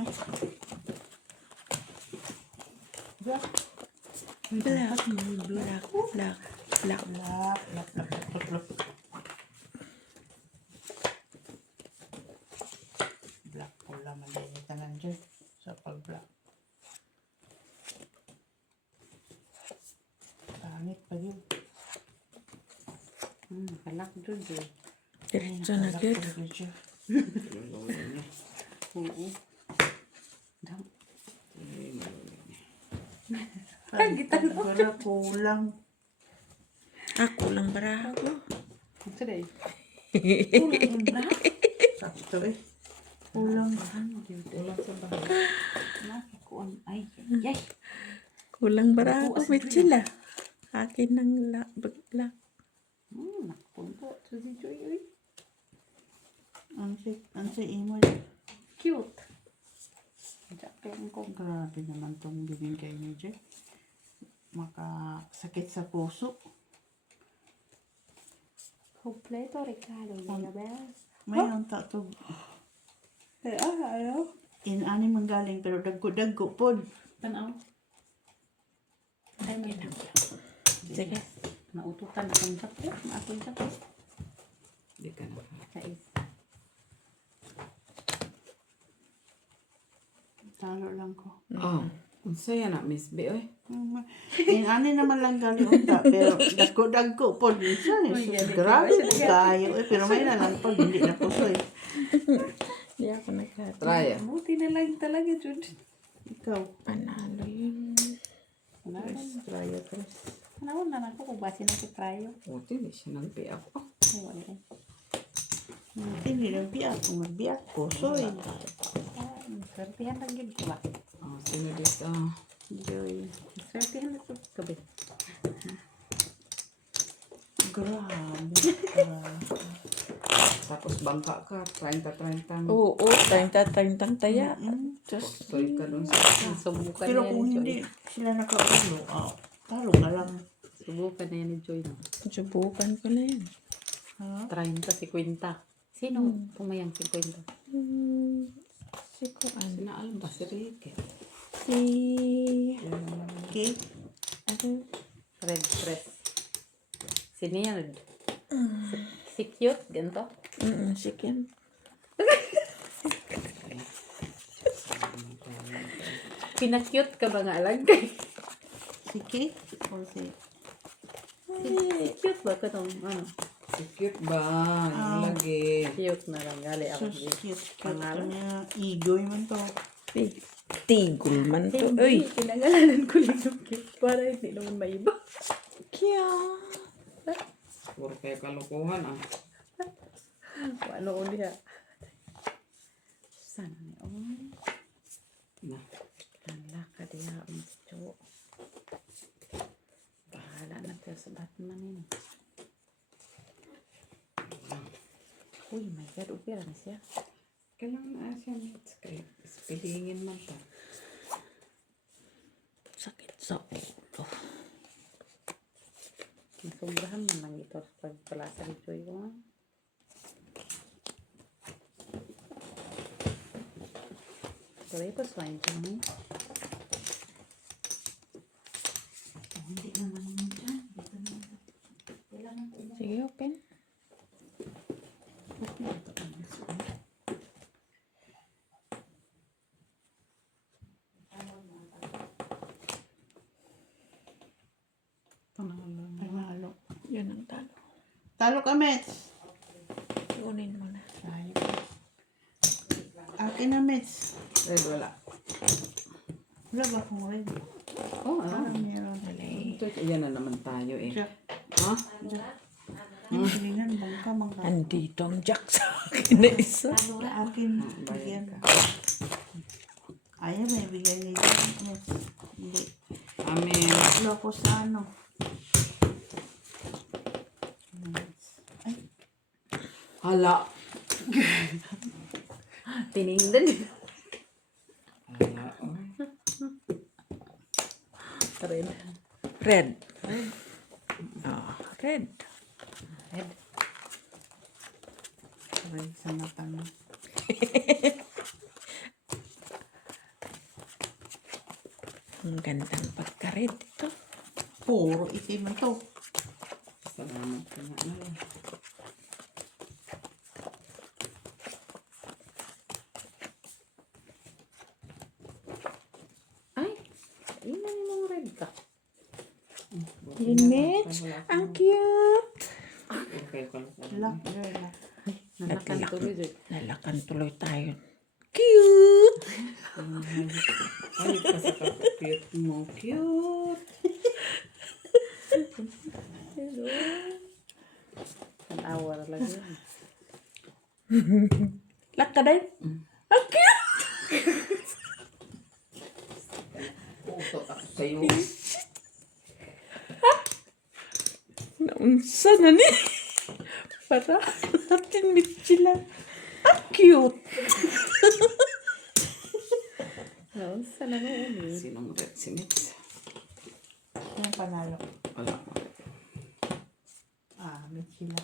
Black. Black. Black. Black. Black. Black. Black pula malinitan dyan sa pag-black. Pangit pa yun. Kalak dun eh. Diretso na gyud. Oo. Dam. Kagitan ko. Wala kulang. Ako lang baraha ko. Ito day. Kulang yung black. Sakto eh. Kulang. Ulang sa bahay. Nakikuan. Ay. Yay. Kulang baraha ko with sila. Akin ng black. Nakunto. So si Joy. Uy. Ang si imo. Cute. Jackling ko. Grabe naman tong binigay niyo dyan. Makasakit sa puso. Kompleto Ricardo. Yagabes. Mayroon tato. Ano? Inani manggaling pero dagko-dagko pod. Tanaw. Ay, may Sige. naututan akong jacket. Akong jacket. Di ka na. Sa is. Talo lang ko. Oh, unsaya na Miss B oy. Inani naman lang galing unta pero dagko-dagko pod minsan. Grabe kayo eh pero may na lang pod hindi na pusoy. Hindi ako nagkata. Try. Buti na lang talaga, Jude. Ikaw. Panalo yun. Try it. Ano na ako kung base na si Trayo. Buti di siya nagbiyak. Oh, Ewan ko. Hindi lang biyak. Kung magbiyak pusoy. Swertihan lang yun ko ba? oh sino dito? Joy. Swertihan lang yun ko ba? Grabe. Tapos bangka ka, 30-30. Oo, 30-30 taya. Just, Soy ka dun sa... Subukan Pero na yan kung ni Joy. hindi sila nakaulo, talo ka lang. Subukan na yan ni Joy. subukan ko na yan. Ha? 30 si Quinta. Sino pumayang si Quinta? Si Kuan. Sinaalba si Ricky. Si... Okay? Ano? Red dress. Si Nerd. Si Cute, ganito. Si Kim. Pina-cute ka ba nga alagay? Si Kate? O si... Si Cute ba ka tong ano? Si cute ba? Yung lagi. Cute na lang gali ako. So cute. Cute Pangalan? niya. Igoy man to. Tigol man to. Uy, Uy. pinangalanan ko lang yung cute para hindi naman maiba. Kya. Puro kayo kalukuhan ah. Ano ulit ha? Sana ni Na. Hala ka diya ang sto. Bahala na tayo sa Batman yun. Uy, my God, okay na siya. Kailangan na siya mates kayo. Spilingin man ta. Sakit sa ulo. Masobrahan man lang ito sa pagpalasa ni Joy ko. Tuloy pa swine ko naman. Hindi naman naman dyan. Sige, open. Panalo. Yun ang talo. Talo ka, Mets. Kunin mo na. Akin na, Mets. Red wala. Wala ba akong red? Oh, ah. Parang meron. Ito, yan na naman tayo eh. Jack. Ha? Hilingan, bangka, mangka. Andito ang jack sa akin na isa. Akin, bigyan. Ayaw, may bigyan niya dyan, Mets. Hindi. Amin. Wala ko sa ano. Ay, Hala. Tiningdan. Hala. Oh. Red. Red. Ah, red. Red. sabay sa mata mo. magandang pagka-red ito. Puro itim na to. Salamat ka nga na lang. Ay, yun na yung red ka. Yun, Mitch. Ang cute. Okay, pala. Lock, girl, lock. Nalakan tuloy dyan. Nalakan tuloy tayo. Cute! Ay, pa sa cute mo. Cute! Hello. An hour lang yun. Lak ka din? Ang cute! Puto ako sa'yo. Naunsa na ni? Para natin Mitchila. Ang cute! Naunsa na noon. Sinong red si Mitch? Yung panalo. Wala. May sila.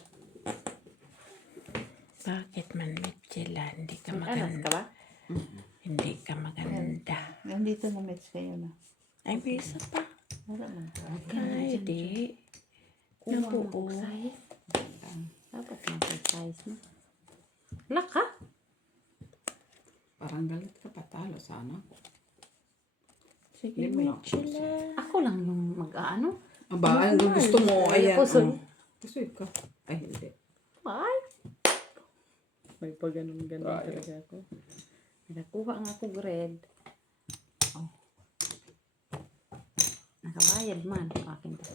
Bakit man Mitchila? Hindi ka Anak ka maganda. ba? Hindi ka maganda. Nandito na Mitch kayo na. Ay, may isa pa. Wala man ka. Ay, di. Kuha Nabuo. mo size. Dapat lang size na. Lak ka? Parang galit ka patalo sana. Sige, Hindi mo na. Mitchila. Ako lang yung mag-ano. Aba, ano gusto mo? Ayan. Pusoy. Pusoy ka. Ay, hindi. Bye. May pa ganun-ganun talaga ako. Nakuha nga ako red. Oh. Nakabayad man. Akin to.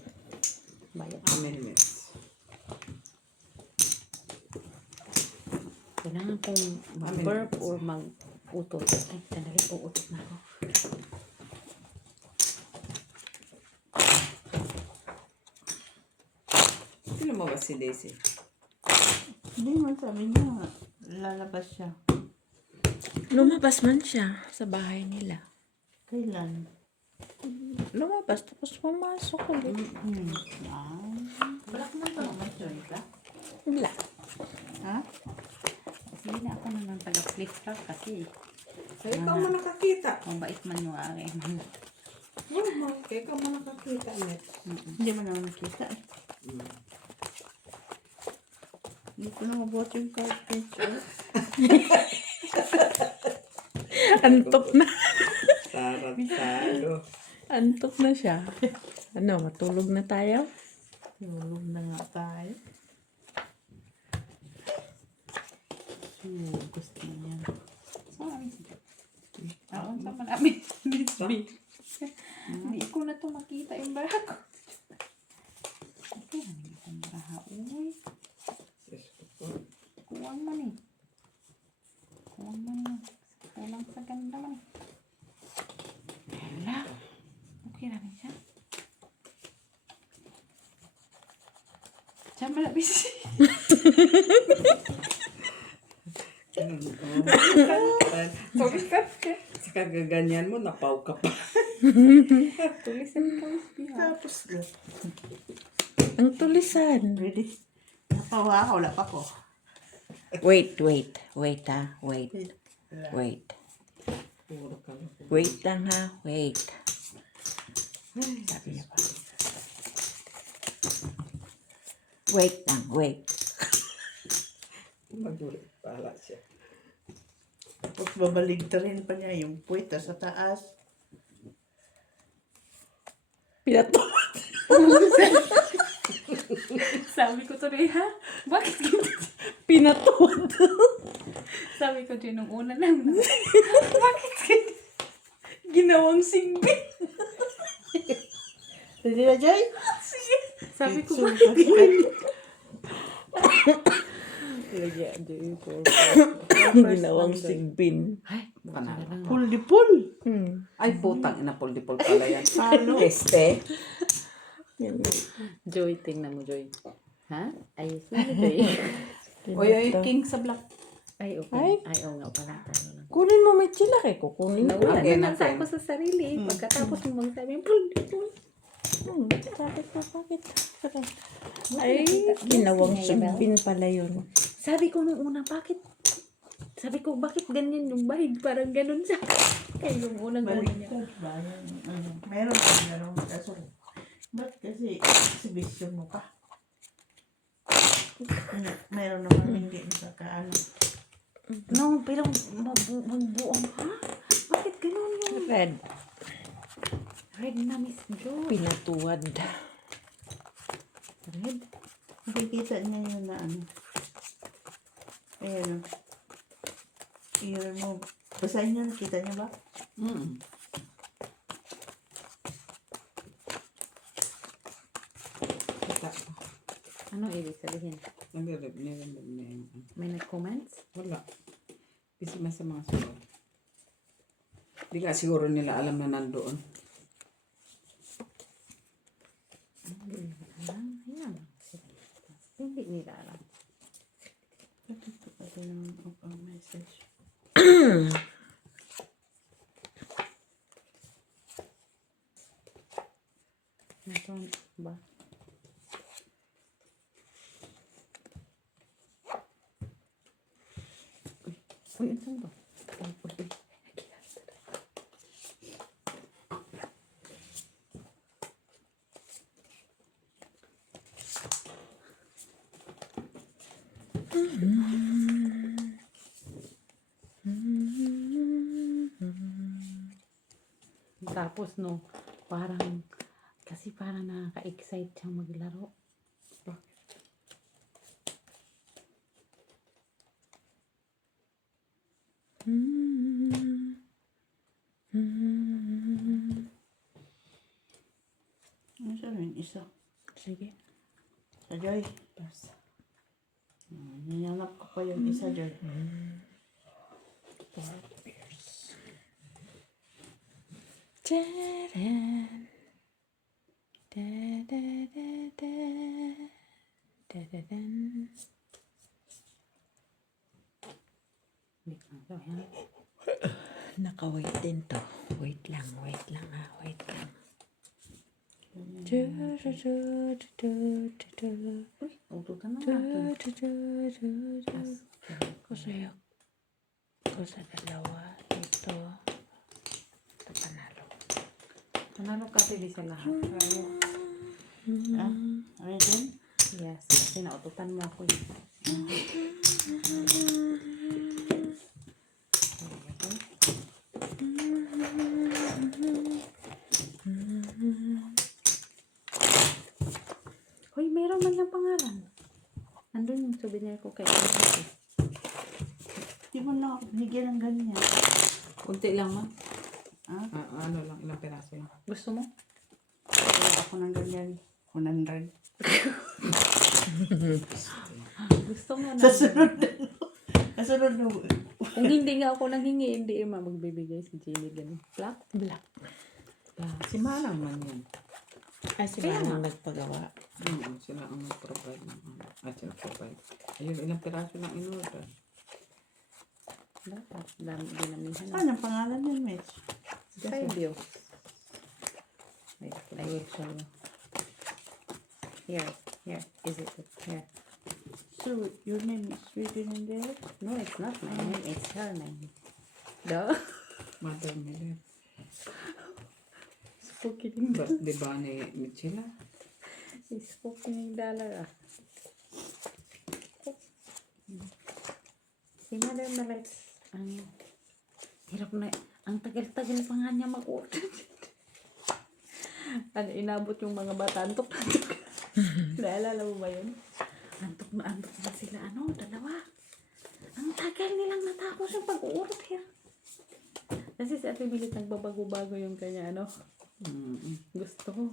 Bayad. Amen, Mitch. Kailangan kong mag-burp or mag-utot. Ay, talaga uutot na ako. Sino mo ba si Daisy? Hindi man sabi niya, lalabas siya. Lumabas man siya sa bahay nila. Kailan? Lumabas, tapos pumasok ulit. Balak mo ito naman, Joy ka? Wala. Ha? Hindi na ako naman taga-flip-flop kasi So, ikaw mo nakakita. mabait man yung aking. Ikaw mo nakakita, Mitch. Hindi mo naman nakita eh. Hindi ko na mabuhat yung cartridge. Antok na. Sarap-salo. Antok na siya. Ano, matulog na tayo? Tulog na nga tayo. Gusto niya. Aon sa namin. Hindi ko na to makita yung baraha ko. Okay, ano yung baraha? Uy, kuwang man eh. Kuwang man. Kulang sa ganda man eh. Wala. Okay lang siya. Siya malabis. Sorry ka. Sa kagaganyan mo, napaw ka pa. Tulisan ko. Tapos, Ang tulisan. ready? Napawa ka, wala pa ko. Wait ha. Wait. Puro ka lang. Wait lang ha. Wait. Sabi niya pa. Wait lang, wait. Magulit pala siya. Tapos babaligtarin pa niya yung puweta sa taas. Pinatawad. Sabi ko to rin ha? Bakit ganito? Pinatawad. Sabi ko din nung una lang. Bakit ganito? Ginawang singbi. Ready na, Joy? Sabi ko Ginawang singbin. ay, Panalo. Pull di pull. Ay, putang ina, pol-dipol pala yan. Talo. Este. Joy, tingnan mo Joy. Ha? Ayos na Joy. Oy, king sa black. Ay, okay. Ay, oo nga pala. Talo lang. Kunin mo may chila kay kukunin ko. Nawala Again, naman sa again. ako sa sarili. Pagkatapos mo magsabi, pull. Bakit po, bakit? Ay, ginawang singbin pala yun. Sabi ko nung una, bakit Sabi ko, bakit ganyan yung bahig? Parang ganun siya. Kaya yung unang-una niya. Baliktad ba yan? Ano, meron kang gano'n. Kaso, ba't kasi exhibition mo pa? Meron naman hindi nakakaano. No, pero magbuong ha? Bakit ganun yung Red. red na Miss Jo? Pinatuwad. Red. Nakikita niya yun na ano. Ayan o. Iyon mo. Basahin niyo, nakita niyo ba? Kita ko. Ano ibig sabihin? Nag-rep na yung May nag-comments? wala. Kasi may sa mga sulat. Di nga siguro nila alam na nandoon. Ayan. Hindi nila alam. Ito pati yung ang message. Ito ba? Uy, ito ba? Uy. Tapos no, parang kasi parang nakaka-excite siyang maglaro. Ano siya rin? Isa. Sige. Sa Joy. Hinanap ko pa yung isa, Joy. Tadaan. Da-da-da-da. Da-da-dan. Hindi ko na yan. Naka-wait din to. Wait lang ha. Wait lang. Du-du-du-du-du-du. Uy, ututan na natin. Kusaya ko sa dalawa. Ito panalo. Panalo ka pili sa lahat. Ah, ano din? Yes, kasi naututan mo ako. Hoy, meron man yung pangalan. Nandun yung souvenir ko kay Ate. Di mo na ako binigyan ng ganyan. Kunti lang man. Ah, Ano lang, ilang peraso lang. Gusto mo? wala ako ng ganyan. 100. Gusto mo na. Sa sunod na. Sa sunod na. Kung hindi nga ako nanghingi, hindi magbibigay si Jenny ganun. Black? Si Manang man yan. Ay, sila ang nagpagawa. Sila ang nag-provide ng ano. At sila provide. Ayun, ilang peraso lang in-order. Dapat. Dinamihan na. Anong pangalan yun, Mitch? Side Wait, I will show you. Here. Is it? Here. So, your name is written in there? No, it's not my name. It's her name. Duh. Mother Miller. Spooking. Birthday ba ni Michela? Spooking dollar. Si Mother Miller. Hirap na. Ang tagal-tagal pa nga niya mag-order. Inabot yung mga bata. Antok. Naalala mo ba yun? Antok na sila. Dalawa. Ang tagal nilang natapos yung pag-order. Kasi si Ate Bilit nagbabago-bago yung kanya, gusto ko.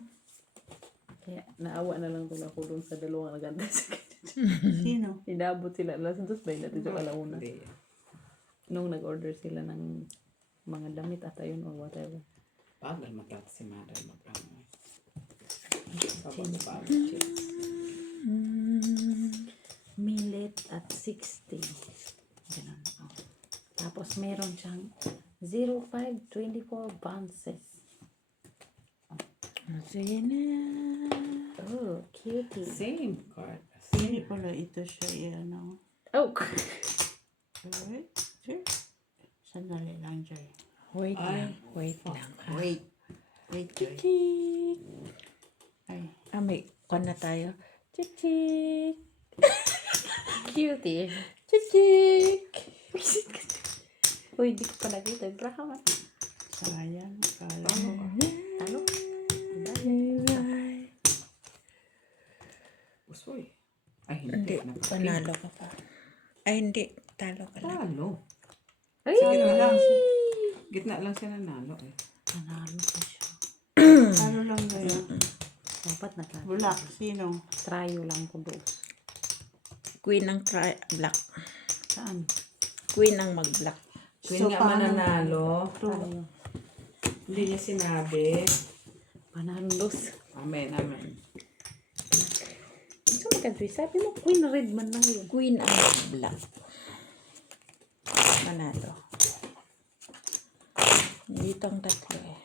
Kaya naawa na lang ako dun sa dalawang nagantay sa kanya. Sino? Inabot sila. Alas 2 ba yun natin yung alauna. Hindi. Nung nag-order sila ng mga damit ata yun or whatever. Bagal matata si Mother mag-ano. Bagal chips. Millet at 60. Ganun. Oh. Tapos meron siyang 0524 bounces. Sige na. Oh, cutie. Same card. Hindi pala ito siya, ano. Oh! Alright. Joy, sandali lang, Joy. Wait lang. Wait lang. Wait. Wait, Joy. Chichik. Ay, May kwan na tayo. Chichik. Cutie. Chichik. Uy, di ko pa nakita. Brahman. sayang. Kala ko. Ano? Usoy. Ay, Hindi. hindi. Panalo ka pa. Ay, hindi. Talo ka lang. Talo. Ay! Talo lang. Gitna lang siya nanalo eh. Panalo pa siya. Talo lang, Joy. Dapat nakita. Bulak. Sino? Trayo lang ko doon. Queen ng black. Saan? Queen ang mag-black. Queen So, nga paano- mananalo. Trayo. Hindi niya sinabi. Panandos. Amen, amen. Saan magka-Joy? Sabi mo, Queen Red man lang yun. Queen ang mag-black. Manalo. Dito ang tatlo eh.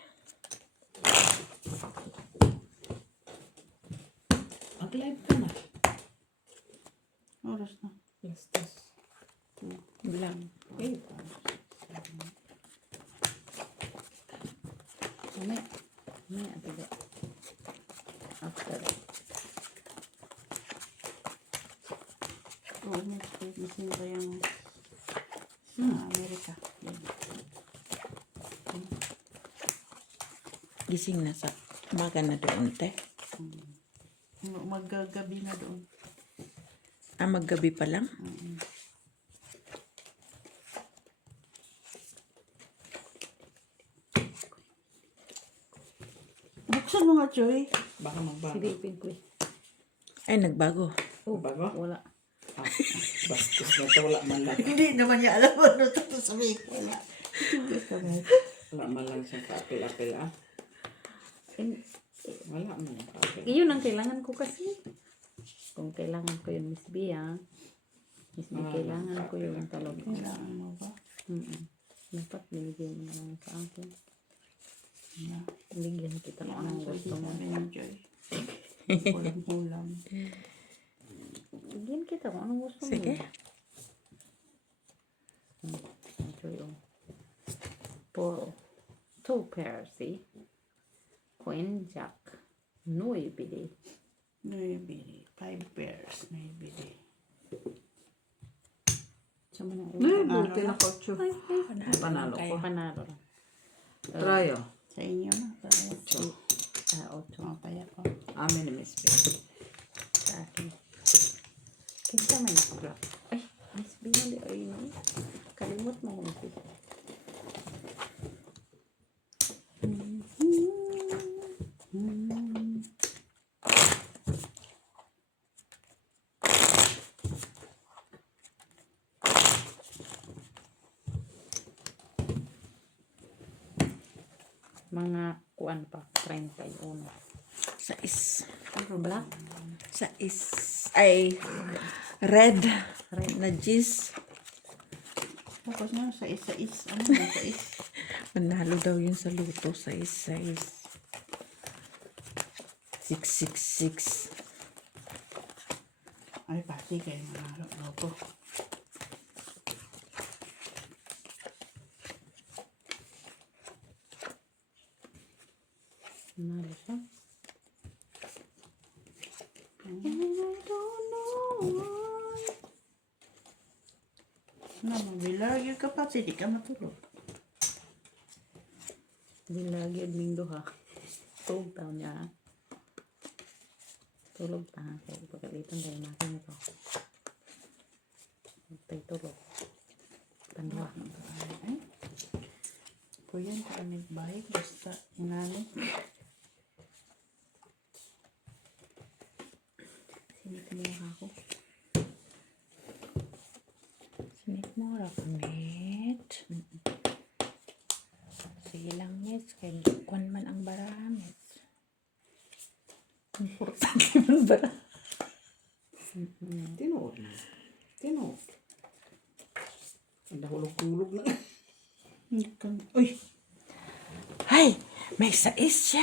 Mag-live ka na. Oras na. Yes, yes. Black. Okay. Mamaya. Mamaya, tiga. After. Oo, next week. Gising pa yung sa Amerika. Gising na sa umaga na doon, te. Maggagabi na doon. Maggabi pa lang. Buksan mo nga, Joy. Baka magbago. Silipin ko eh. Ay, nagbago. Oh, Bago? wala. Ah, bastos na ito. Wala man lang. Hindi naman niya alam ano ito sabihin ko. Wala. Wala man lang siyang kaapil-apil ah. In- Wala man lang kaapil. Yun ang kailangan ko kasi. Kung kailangan ko yun, Miss B, ha? Miss B, kailangan ko yung talog. Kailangan mo ba? Dapat binigyan mo na lang sa akin. Yeah. Bigyan kita kung anong Pwede gusto mo. sabi ni Joy. Ulam-ulam. Bigyan kita kung anong gusto mo. Sige. Enjoy yung two pairs, see? Queen, Jack. Nuibili. Naibili. 5 pairs. Naibili. Sama na Ay, buti na kotso. Panalo, Panalo kayo. ko. Panalo lang. Trayo. Sa inyo na. Tayo. Ocho. Mamapaya ko. Amin ni Miss B. Sa akin. Kinsa may nakablock. Ay, Miss B, mali. Ay, no. Kalimot mo, Miss B. Mga kuan pa, 31. Sais. Ano black? Sais. Ay, red. Red na jis. Tapos nga, sa is. Ano yung sa is? Manalo daw yun sa luto. Sais. 666. Ay, pati kayo manalo. Loto. Nanalo siya. Na, mabilag yung kapatid. Di ka matulog. Hindi lagi ang linggo ha. Tulog taon niya ha. Tulog ta ha. Kaya pagkalitan dahil natin ito. Tayo tulog. Tandwa. Ay. Kuya, hindi ka nagbayad. Basta, inano. Sinip mo ako. Sinip mo ra kamit. Sige lang, miss. Kaya kwan man ang bara, miss. Importante man bara. Tinuod na. Tinuod. Ang dahulog-hulog na. Uy! Ay, may sais siya.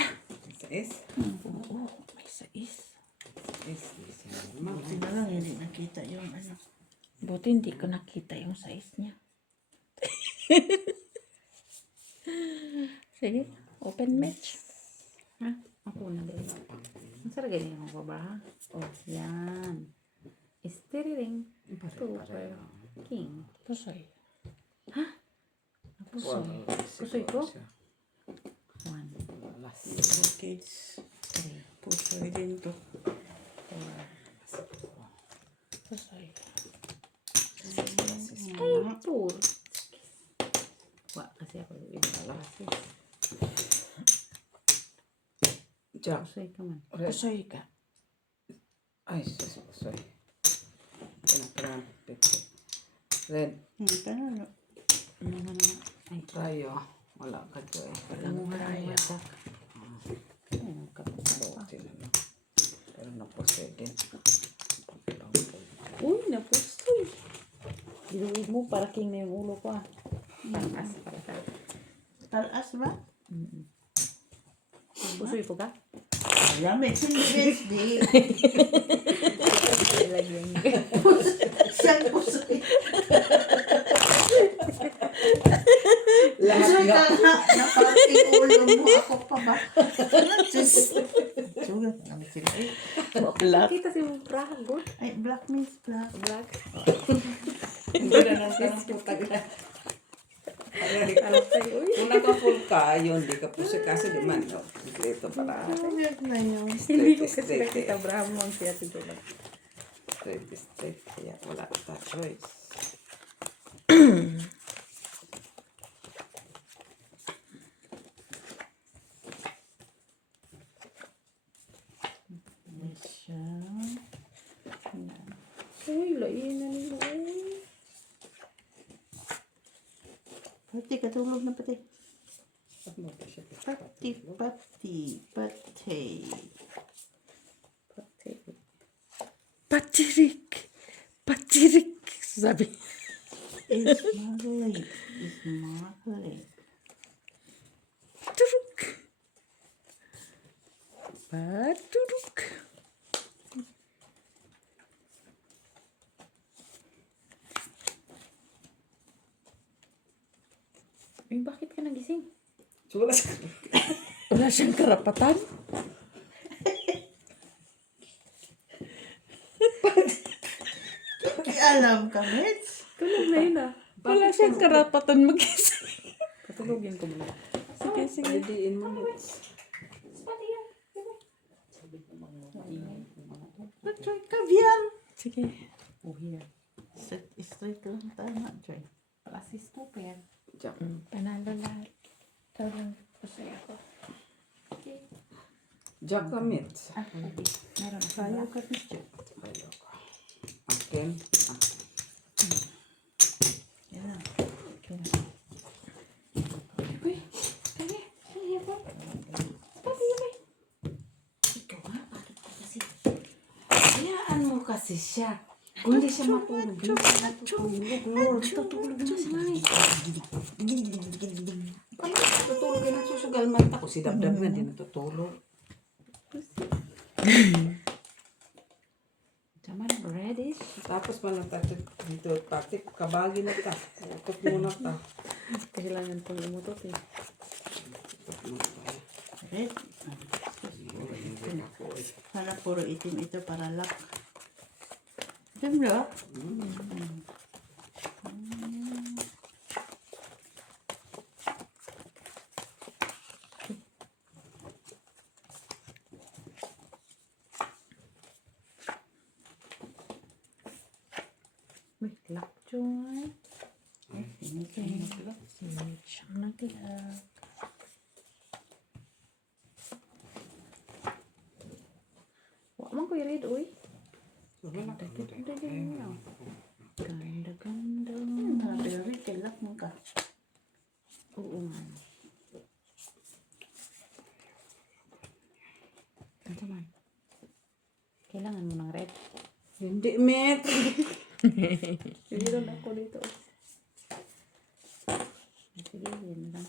Sa S. Oo, may sais. S. Buti na lang, hindi nakita yung ano. Buti hindi ko nakita yung sais niya. Sige, open match. Ha? Ako na din. Ang sarap ganyan ako ba? Oh, yan. String. Super. King. Pusoy. Pusoy. Pusoy ko? 1, Kids. 3, Pusoy din to. 4, Pusoy. 4. Wa, kasi ako yung kasi. Jack. Pusoy ka man. Red. Pusoy ka. Ay, sus. Sorry. Pinakaran. Red. Panalo. Ano na naman? Ay, Tayo. Wala ka dyan. walang Kaya. matak. Ayun, kapatid. Tinanong. Pero naposoy din. Uy, napustoy. Diluwid mo para king na yung ulo ko ah. Takas para ka. Talas ba? Pusoy po ka? Alam, it's in the BSD. Lagyan. Siyang pusoy. Lahat Pusoy nga. ka nga. Napating ulo mo. Ako pa ba? Sugat lang sila. Black. Kita si Bra, good. Ay, black means black. Black. Hindi na lang tanong po tagal. Alam sa'yo, uy. Kung naka-full ka, yun, di ka pusoy kasi di man. No? Ito para. Sugat na yun. Hindi ko kasi Straight. nakita Bra mo ang siya siguro. Straight. Kaya wala ka choice. Siya. Uy, lain na nila. Uy. Pati, katulog na pati. Ano ba siya? Pati. Pati. Pachirik. Pachirik. Sabi. Is Marley. Is Marley. Turuk. Paturuk. Uy, bakit ka nagising? So, wala siya. Wala siyang karapatan. Alam ka, Mets? Tulog na yun ah. Wala siyang karapatan mag-isip. Patulogin ko muna. Sige, sige. Pwedeiin mo. Joy, kaviar. Sige. Oh, here. Straight lang tama, Joy. Plus is stupid. Jack. Panalo lahat. Talagang pusoy ako. Jack kamit. Ah, okay. Meron na. Follow ka dito. Ayoko. Akin. Yan lang. Uy, kaya. Kaya ba? Pati yun eh. Ikaw nga, bakit ka kasi? Hayaan mo kasi siya. Kung hindi siya matulog, hindi siya natutulog. Lord, Tutulog na si Mami. Ay, natutulog ka nagsusugal mata ko. Si Dabdab nga, di natutulog. Tama na, reddish. Tapos malang dito, pati kabagi na ta. Utot mo na ta. Kailangan pong umutot eh. Red. Sana puro itim ito para lock. Itim lock? Wait, lockjoy. Siyang naglag. Wala man ko i-read, uy. Ganda, Ganda din yun. Ganda, ganda. Sabi rin, kay lock mo ka. Oo nga. Ano man? Kailangan mo ng red. Hindi, met. Meron ako dito. Sige, yun lang.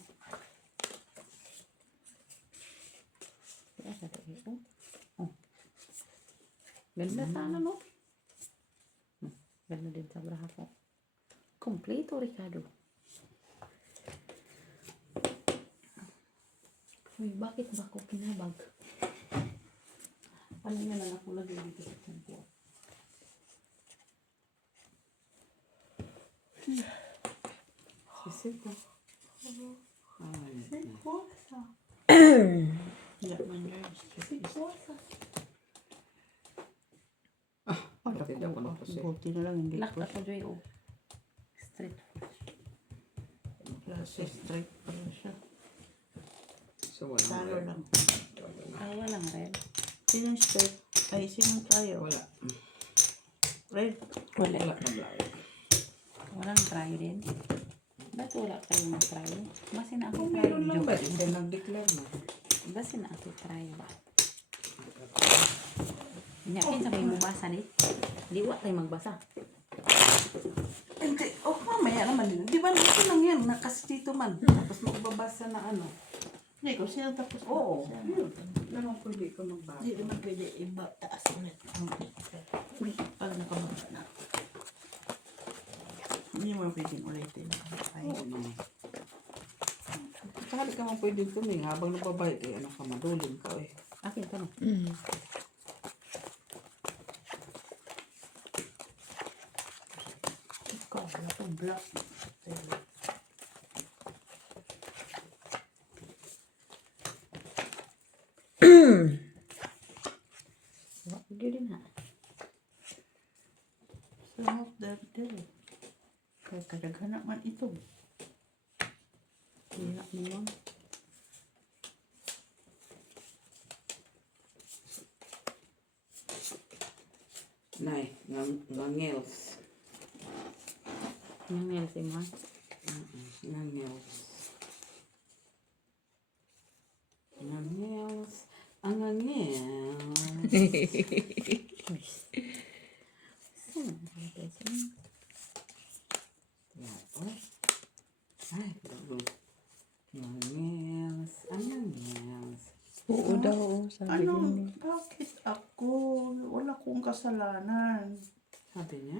Kaya sa tayo. Oh. Ganda sana, no? Ganda din sa braha ko. Kompleto, Ricardo. Uy, bakit ba ako kinabag? Ano nga lang ako lagi dito sa tempo? Sisip ko. Sikuasa. Ya, man guys. Sikuasa. Buti daw ko na po siya. Buti na lang hindi Lock ko ako, Joy. Oh. Straight. klase straight pala siya. So, walang Talo red. lang. Walang red. Sinong straight? Ay, sinong tayo? Wala. Red. Wala na black. Walang try din. Ba't wala kayong try? Basi na ako Kung try. meron lang ba? Hindi nag-declare na. Basi na ako try ba? Nyakin sa may mabasa ni. Di wa tayo magbasa. Hindi. Oh, mamaya naman din. Di ba dito lang yan? Kasi dito man. Tapos magbabasa na ano. Hindi ko sino tapos. Oo. Naman pwede ko magbasa. Hindi naman pwede iba. Taas ulit. Pag nakamabasa na. Hindi mo pwedeng ulitin. Ay, Oo naman. Saka di ka man pwede tuming habang nababayad eh. Ano ka, maduling ka eh. Akin to no. ikaw. Wala pang black. Hindi din ha. Some of them did. Kaya kadaghan naman ito. Wala naman. Nay, ngangels. Yung nails mo. Ngangels. Ngangels. Ang ngangels. Tapos. Ay, bagus. Ngangels. Ang ngangels. Oo daw, sabi Ano? din niya. Bakit ako? Wala kong kasalanan. Sabi niya,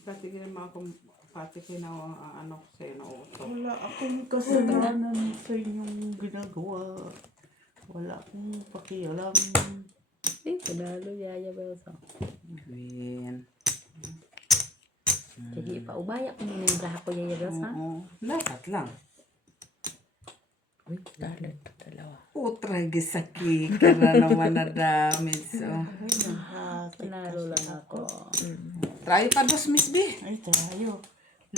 pati ginawa ako, pati ano ko sa'yo na uto. Wala akong kasalanan sa inyong ginagawa. Wala akong pakialam. Eh, padalo yaya belso. Win. Jadi pa ubaya ko muna yung braha ko yaya belso ha. Oo. Lahat lang. Uy, talo ito dalawa. Utra gisaki ka na naman na damage. So. Ay, nahakit Panalo kasi lang ako. Try pa dos, Miss B. Ay, tayo.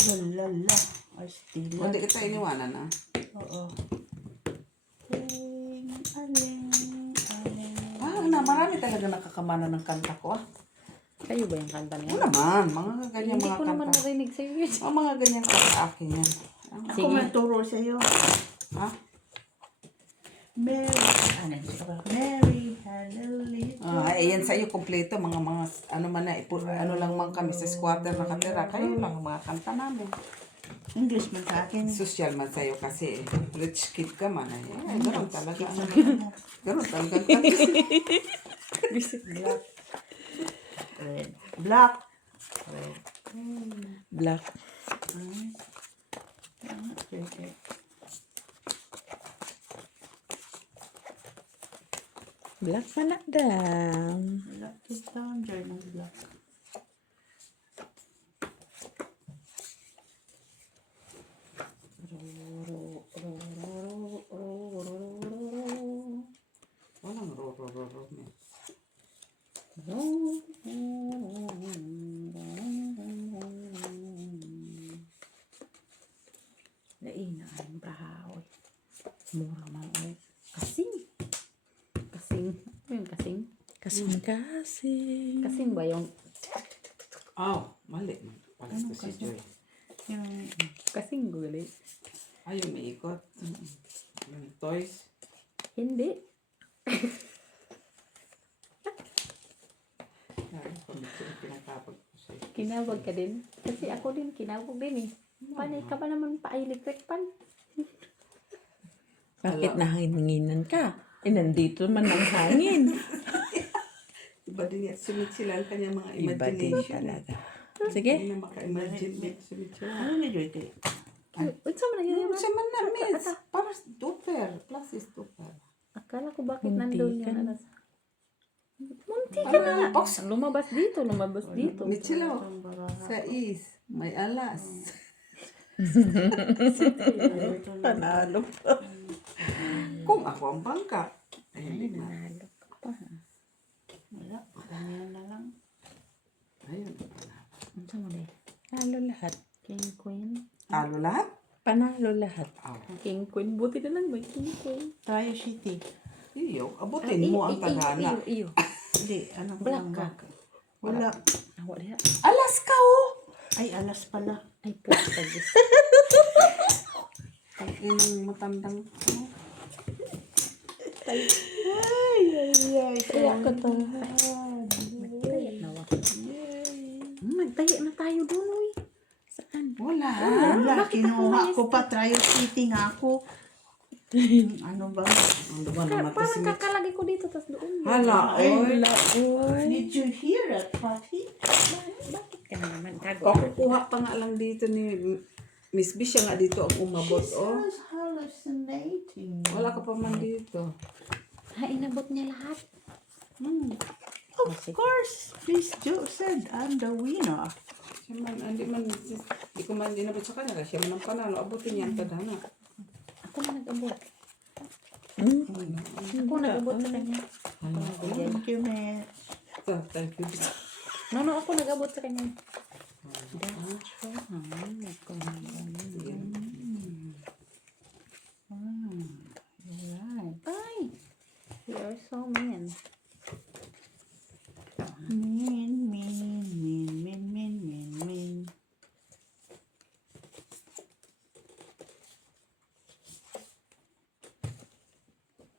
Lalala. Ay, stila. Hindi kita iniwanan na. Oo. Aling, aling, aling. Ah, na, marami talaga nakakamana ng kanta ko. Ah. Kayo ba yung kanta niya? Oo naman, mga ganyan Hindi mga ko naman kanta. narinig sa'yo yun. Oh, mga ganyan kanta akin yan. Ako Sige. maturo sa'yo. Ha? Mary, Mary, hallelujah. Ayan sa iyo kompleto mga ano man na ano lang man kami sa squatter nakatira. Kayo lang mga kanta namin. English man sa akin. Social man sa'yo kasi rich kid ka man. Ay, gano'n talaga. Gano'n talaga. Black. Red. Black. Red. Black. Okay. Black pa na daw. Black is down. German black. Walang ro. Lain na ang brahaw. Mura man ulit. Kasing. Kasing. Ano yung kasing? Kasing-kasing. Kasing ba yung... Oh, mali. Palis ko si Joy. Yung Kasing gulit. Ay, yung may ikot. Yung toys. Hindi. Ay, pinatapag ko sa'yo. Kinawag ka din. Kasi ako din, kinawag din eh. Panay ka ba naman pa-electric pan? Bakit nahanginan ka? Eh, nandito man ang hangin. Iba din yan. Sumit sila ang kanyang mga Iba din imagination. talaga. Sige. Hindi na maka-imagine mo. Sumit sila. ano ni Joy kay? Unsa man na yun? Sa man na, miss. Para super. Plus is nandun yung Muntikan. alas. Munti ka Ano, na. box? Lumabas dito, lumabas dito. Michilo. Sa is. May alas. Panalo. Kung ako ang bangka. Ay, hindi na. Nanalo ka pa. Wala. Ganyan na lang. Ayun. Ano sa mo deh? Panalo lahat. King, queen. Talo lahat? Panalo lahat. Aw. King, queen. Buti na lang may king, queen. Try City. Iyo, abutin mo ang tagana. Iyo. Hindi, ano ko Black lang ka. ba? Wala. Awa diha. Alas ka, oh! Ay, alas pala. Ay, puta gis. Ang inang matandang ano. Ay, ay, ay. Kaya ko to. Nagtayo na wa. Nagtayo na tayo dun, uy. Saan? Wala. Wala, kinuha ko pa. Try City nga ako. Ano ba? Ano ba naman to si Parang Mitch? kakalagi ko dito, tas doon. Hala, oy. Did you hear it, Patty? Bakit ka na naman? Tago. Pakukuha pa nga lang dito ni Miss B. Siya nga dito ang umabot, oh. was hallucinating. Wala ka pa man dito. Ha, inabot niya lahat. Of course, Miss Jo said I'm the winner. Siya man, hindi ko man dinabot sa kanya. Siya man ang panalo. Abutin niya ang tadhana. Ako na nag-abot. Ako nag-abot sa kanya. Ako nagbigay. Thank you, man. Thank you. No, ako nag-abot sa kanya. That's right. Ako nag-abot. Right. Ay! You are so mean. Mean.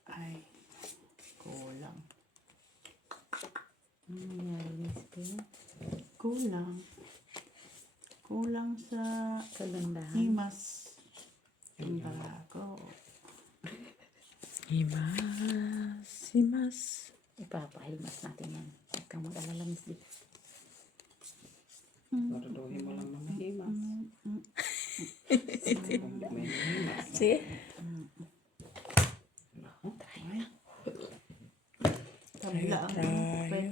Ay, kulang. Ano nangyari, Miss P? Kulang. Kulang sa Kagandahan. himas. Yung barago. Himas. Ipapahilmas natin yan. Huwag kang mag-alala, Miss B. Maruduhin mo lang na mahimas. May himas. Sige. Kabila ang Tayo.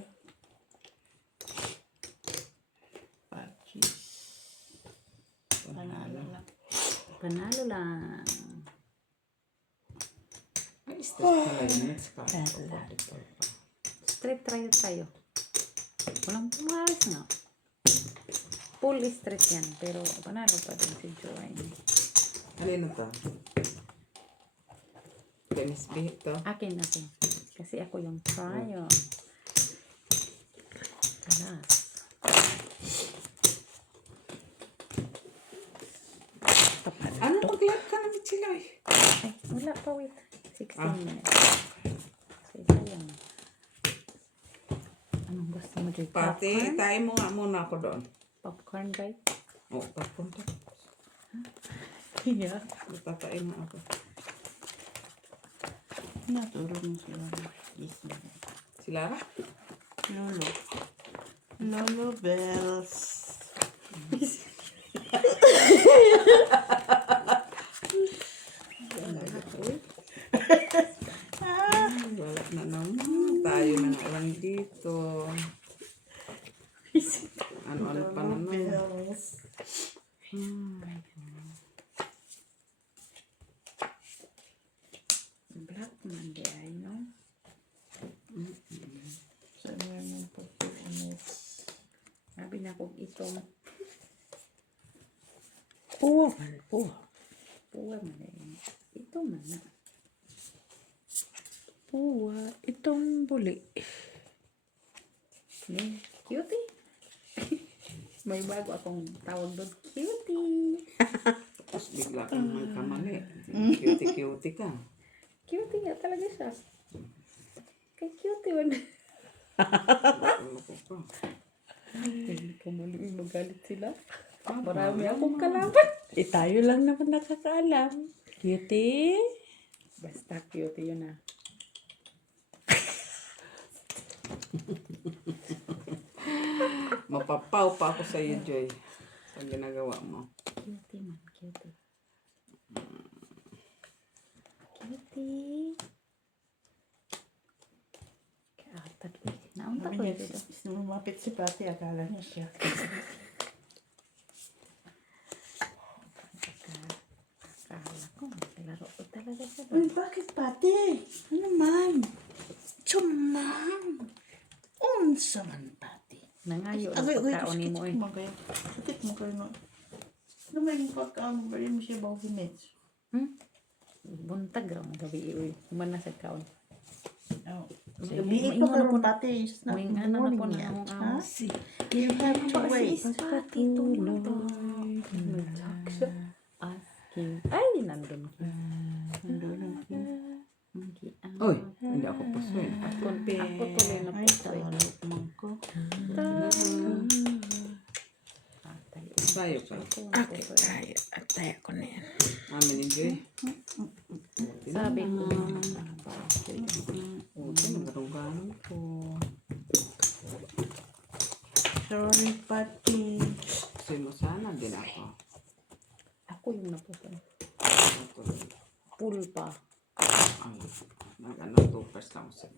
Pachis. Panalo lang. Panalo lang. Ay, stress pala yun. Straight tayo. Walang pumalis nga. Full straight yan. Pero panalo pa din si Joanne. Alin na to? Kay Miss B ito. Akin. Kasi ako yung trial. Alas. Ano mag-live ka na, Michiloy? Ay, wala pa, wait. 16 Ah. minutes. Sige lang. Anong gusto mo, Joy? Pati, Popcorn? tayo mo nga muna ako doon. Popcorn, guys? O, papunta. Yeah. Tatain mo ako. Natulog mo sila. Gising. Si Lara? Lolo. Lolo bells. Wala na naman. Tayo na nga lang dito. Ano pa naman. Bells. Black Monday, I know. Saan yan yung pagpuunis? Sabi na kong itong Puwa man. Puwa. puwa man eh. Ito man na. Puwa. Itong buli. Eh, cutie. May bago akong tawag doon. Cutie. Tapos bigla kang magkamali. Cutie-cutie ka. Cutie nga talaga siya. Kay cutie man. Ano ko pa? Hindi ko mali magalit sila. Ah, Marami bahala akong naman. kalaban. Tayo lang naman nakakaalam. Cutie. Basta cutie yun ah. Mapapaw pa ako sa iyo, Joy. Sa ginagawa mo. Cutie man, cutie. Cutie. Punta Sabi ko niya, dito. lumapit si Pati, akala niya siya. Akala ko, laro ko talaga siya. Uy, bakit Pati? Ano man? Tsumang! Unsa man Pati? Nangayo Agoy, ang agoy, pagkaon mo eh. mo kayo. Sakit mo kayo, no? Ano may pagkaon, bali mo siya bago minutes. Buntag raw ang gabi uy. Human na sa kaon. Oh. Sige, Gabi pa maingon karon ako na- Pati. It's not May ano na po morning na yan. akong Ha? amo. You have to wait. Pati tulog. Nag-talk siya. Asking. Ay, nandun ka. Nandun ang Oy, hindi ako pusoy. Ako tuloy na Ay, po. talo man ko. Sayo pa. Okay, tayo ko na yan. Amin enjoy. Sabi ko, O, ito nagkarungganan ko. Sorry, Pati. Gusto mo sana din ako. ako yung napusan. Ito, Pulpa. ay, nag-ano to, first time sa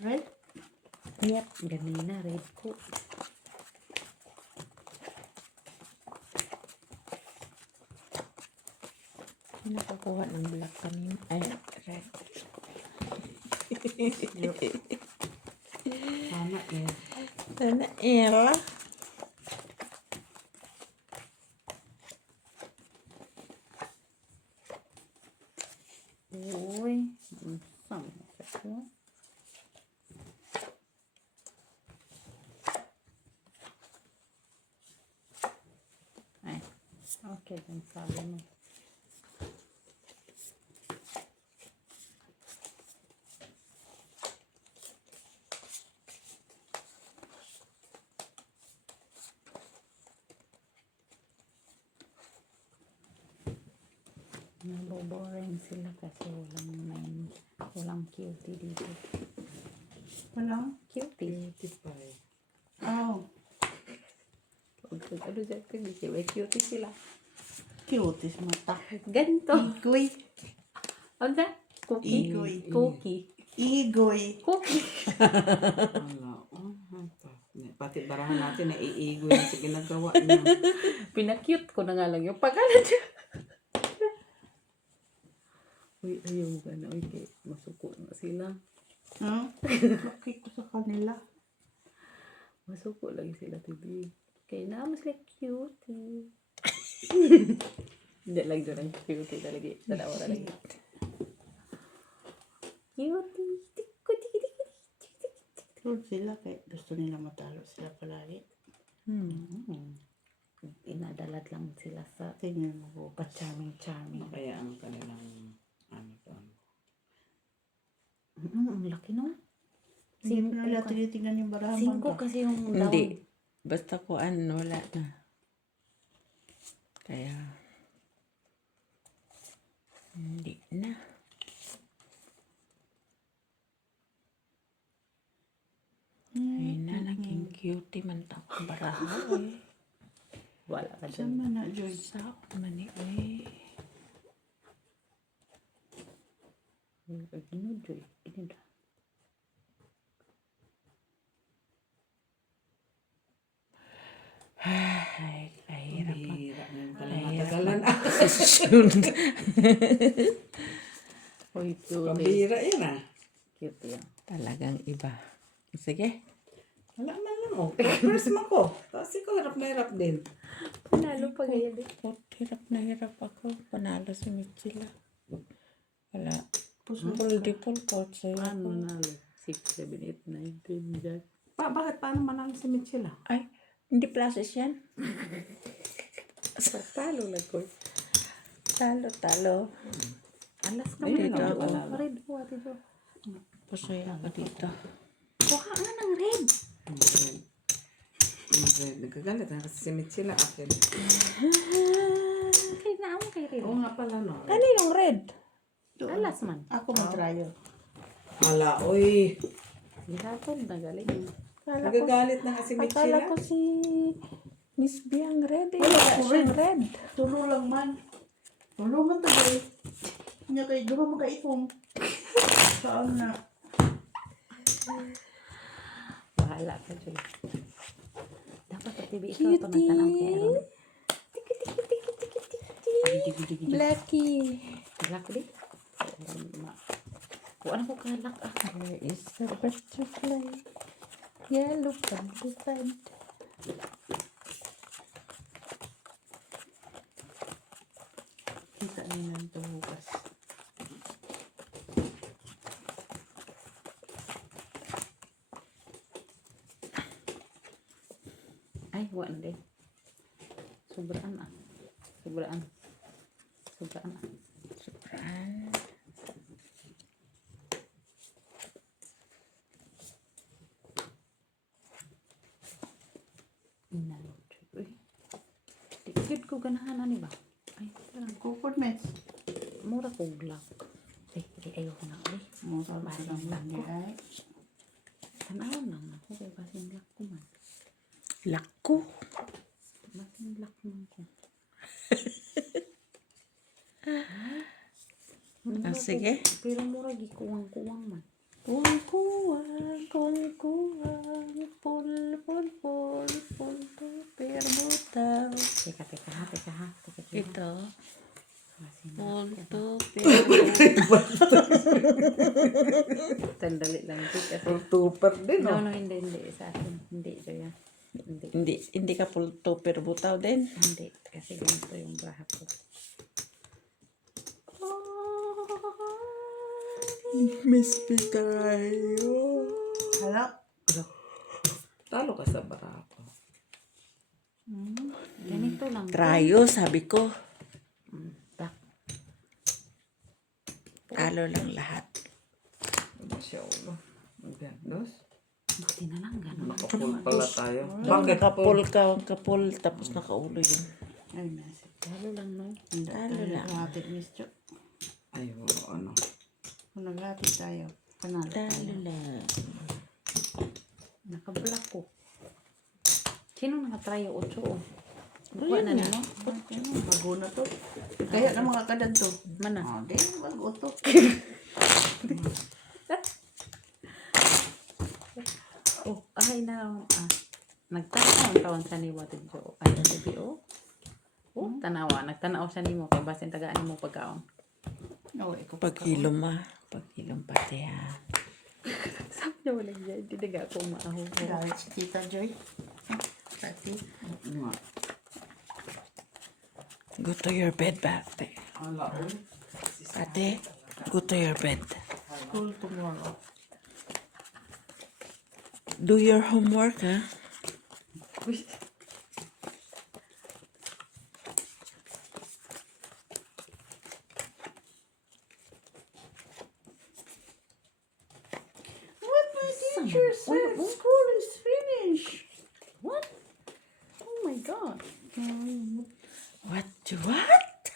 Right? Yep, ganina red ko. Nakakuha ng black kanina. Ay, red. sana eh. Sana era. Uy, sama ko. Ay, okay, then sabi mo. Naboboring sila kasi walang cutie dito. Walang? Cutie. Oh, Ano dyan ko dito? May cutie sila. cute is mata. Ganito. Igoy. Ano dyan? Cookie. Igoy. Cookie. Igoy. Cookie. Wala. Pati barahan natin na iigoy na sa ginagawa niya. Pinakute ko na nga lang yung pangalan niya. Uy, ayaw ka na. Uy, kay masuko na sila. Huh? Laki ko sa kanila. Masuko lagi sila, tibi. Kaya na, mas like cutie. Hindi lang doon ang cutie talaga. Dalawa na lagi. Cutie. Tulad sila kaya gusto nila matalo sila palagi. Inadalat lang sila sa Tingnan mo po. pa-charming. Kaya ang kanilang ano to. Ang laki no? Hindi ko nila tinitingnan yung barahan. 5 kasi yung down. Hindi. Basta ko wala na. Kaya, hindi na. Ay na, naging cutie man takong baraha eh. Wala ka Saan dyan. man na, Joy? Sao man eh. Ano, Joy? Ini na. Ay, kahirap mag Hira na yung pala Kaya- matagalan. Uy, cute. Pambira yan ah. Cute yan. Talagang iba. Sige. Wala man lang oh. First mo ko. Tapos ikaw hirap na hirap din. Panalo pa ganyan din. Hirap na hirap ako. Panalo si Michila. Wala. Puso. Full default coach sa'yo. Ano na? 6, 7, 8, 9, 10 dyan. Bakit paano manalo si Michela? Ay, hindi pluses yan. Talo na ko. Talo. Alas ka Ay, mo dito na. ako. Red po, ate Jo. Pasaya ka dito. Kuha nga ng red. Nagkagalit na kasi si Michela akin. Kay na ako kay red. Oo nga pala no. Kaninong red? Alas man. Ako mag-trial. Hala, oy. Gihapon na galing. Akala ko, Nagagalit na nga si akala Michela. ko si Miss B ang red eh. Wala Wala ako siyang red. red. Tulo lang man. Tulungan to boy. Nya kay duha makaipong. Saan na? Bahala ka, Joy. Dapat sa TV ito ito nagtanaw kay Aaron. Blackie. Lak di. Kuan ko kalak ah. There is a butterfly. Yellow butterfly. Kita niyo nang tuhugas. Ay, wa na din. Sobraan ah. Sobraan. Sobraan ah. Inan. Uy. Dikit ko ganahan ani ba? Ay, parang Kukod mes. mura ko glak. Ay, ayoko na. Ay, Mo sa balang lagi ay. tanaw lang ako. Kaya basin glak ko man. Lako. Basin glak man ko. Ah, sige. Pero mura gikuwang-kuwang man. Kuwang, kuwang, pul, pero butaw. Teka ha. Teka ha. Ito, Basin pul, glak. pero Sandali lang ito kasi. Tuper din, No, oh. no, hindi. Sa akin. Hindi ito yan. Hindi. hindi ka pulto pero butaw din. Hindi. Kasi ganito yung braha ko. Miss Pitarayo. Hala. Talo ka sa barato. Ganito lang. Trayo, sabi ko. Tak. Talo lang lahat. Ano siya ulo? Maggandos. Buti na lang gano'n. Nakapul pala tayo. Bakit kapul, tapos nakaulo yun. Ay mes. Talo lang, no? Hindi Talo tayo lang. naghatid Miss Jo. Ay, ano. Kung naghatid tayo. Panalo Talo tayo. lang. Nakablock ko. Sino nakatry yung 8 oh? Ayun Bukuha na na. nino? Bago na to. Kaya na mga kadad to. Mana? Oh, di bago to. Oh, ay na. Nagtanaw ang taon sa ni Watid Jo. Ay, sabi oh. Oh, tanawa. Nagtanaw sa ni mo. Kaya basin tagaan mo pagkaon. Oh, ikaw Pagkilom Pagkilom pati ha. Sabi niya wala dyan. Hindi na ako maaho. Dahil si Tita Joy. Pati. Nga. Go to your bed, Bate. Ala, oh. Ate, go to your bed. School tomorrow. Do your homework, ha? What my teacher said school is finished. What? Oh my God. What? What?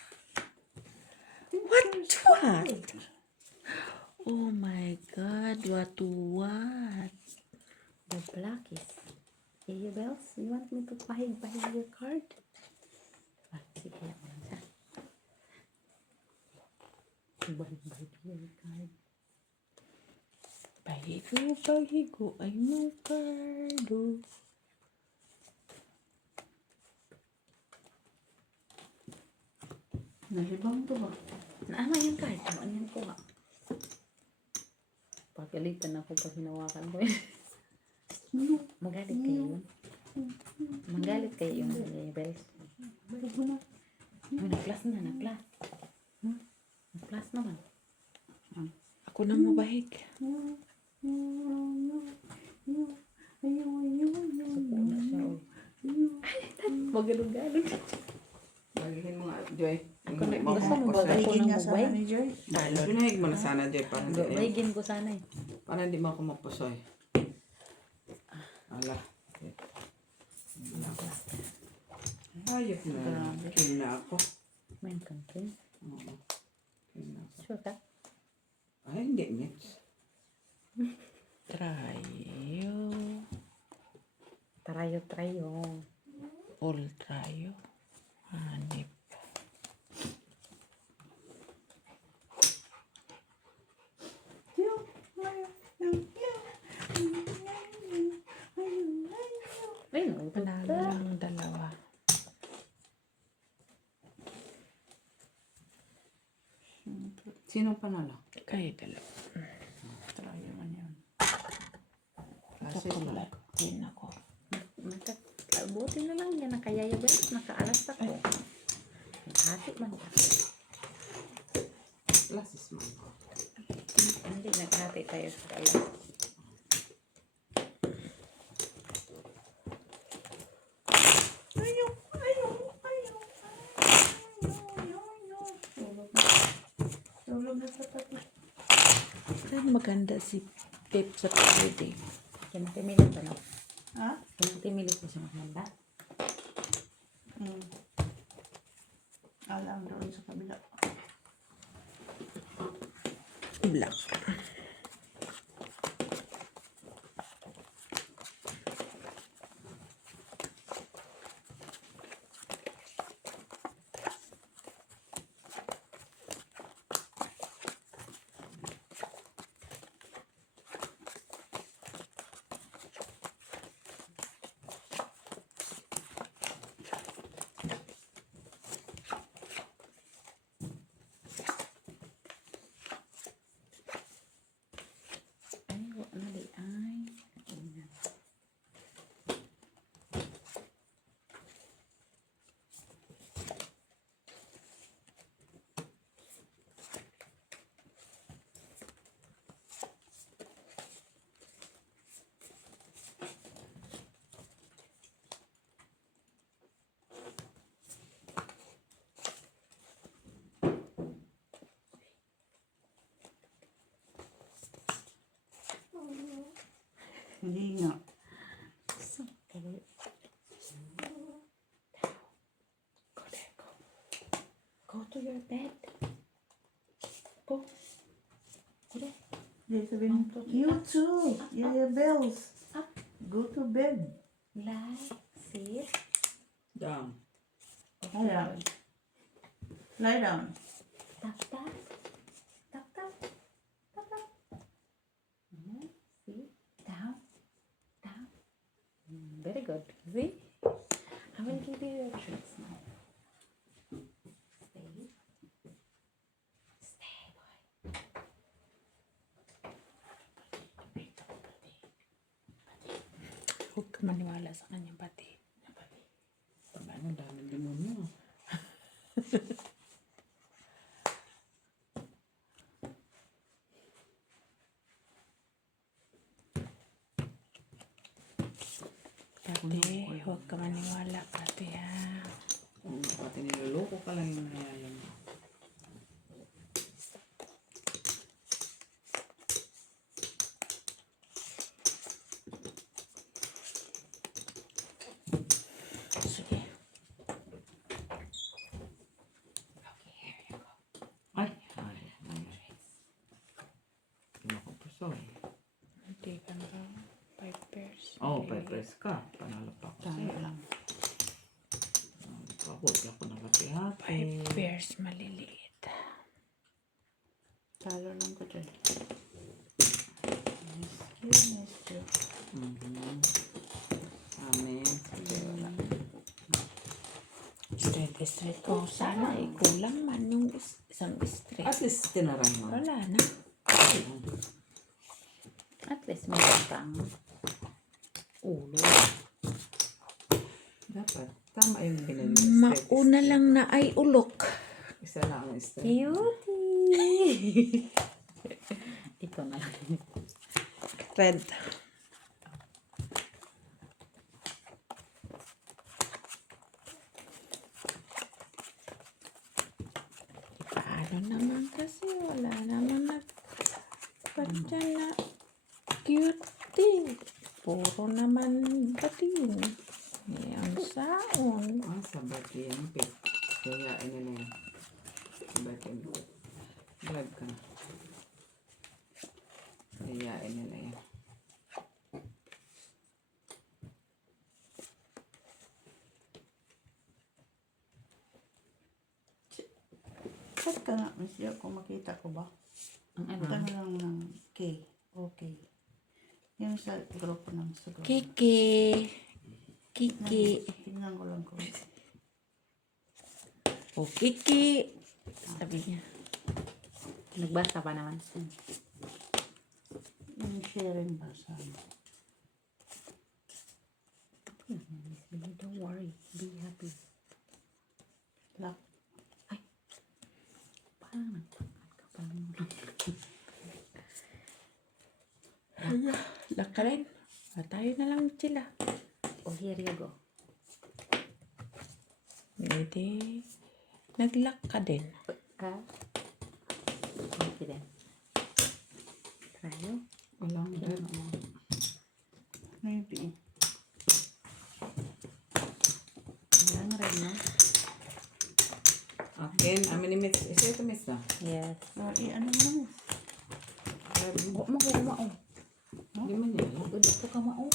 Oh my God, what? The black is. Hey, Bells, you want me to pahig your card? Sige, yan lang siya. Bahig your card. Pahigo ay mukardo. Nalibang to ba? Ano yung card? Ano yan ko nga? Pagalitan ako pag hinawakan ko yun. Magalit kayo yun. Magalit kayo yun. Bells. Ay, nag-class na. Nag-class naman. Ako na mabahig. Suko na siya. Magalong-galong. Bagihin mo nga, Joy. Ako na, Mo- basta mo mo- bagay. Baligin nga Ako sana nang ni Joy. Pinahig mo na sana, Joy. Baigin ko sana eh. Para hindi mo ako mapusoy. Ala. Ayok na. King na ako. Main kangkin. Oo. King na ako. Sure ka? Ay, hindi, Mitch. Trayo. Trayo. All trayo. Hanip. Ay, no. Panalo lang ang dalawa. Sino panalo? Kayo dalawa. Tayo man yun. Kasi Chocolate din ako. Buti na lang yan. Nakayayabay. Nakaalas ako. Hati man. glasses man. Hindi, naghati tayo sa alas. Saan maganda si Pep sa pwede? Kinatimilit ba no? Ha? Kinatimilit ko siya maganda. Alam doon sa kabila. Black. Ay, wala di ay. Ayan. Hindi nga. So, okay. Go there, go. Go to your bed. Go. Go there. Hindi sabihin, you too. Yaya Bells. Up. Go to bed. Lie. Sit. Down. Lie down. Lie down. Tap, tap. Tap, tap. Tap, tap. Yeah. See? Down. Down. Very good. See? I will give you your treats now. Stay. Stay, boy. Huwag ka maniwala sa kanya pati. Ano, daming demonyo. Pati, huwag ka maniwala pati ha. Pati niloloko ka lang yung nangyayang. Sige. Ay, ay, ay. Ano ko po, sorry. Hindi ka na 5 pairs. Oh, press ka. Panalo pa ako Tayo sa'yo. lang. Pagod ako ng hati-hati. 5 pairs maliliit. Talo lang ko dyan. Mister. Amen. Sige, wala. Straight. Oh, sana kulang man yung isang straight. At least tinaray mo. Wala na. At least may pang ulo. Dapat. Tama yung binili. Mauna lang na ay ulok. Isa lang ang straight. Cutie! Ito na lang. Red. Paano naman kasi wala naman nagpadyan na cutie. Puro naman batin. Ang saon. Ah, sabat yan. Kayain nila yan. Sabat yan. Vlog ka na. Kayain nila yan. Ba't ka nga, Miss Yo, kung makita ko ba? Ang ano? Ano lang ng K. Okay. Yung sa grupo ng sa grupo. Kiki. Kiki. Tingnan ko lang ko. O Kiki. Sabi niya. Nagbasa pa naman. Yung sharing basa. Don't worry. Be happy. Lock. Parang nagpangkat ka pa lang. Laka rin. Tayo na lang sila. Oh, here you go. Hindi. Nag-lock ka din. Ha? Confident. Tayo. Walang red. Maybe. Walang red, no? Akin, amin ni Miss. Isa ito, Miss na. Yes. Ano naman? Huwag mo ko kumao. Hindi man yan. Huwag ko kamao.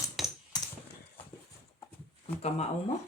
Ang kamao mo?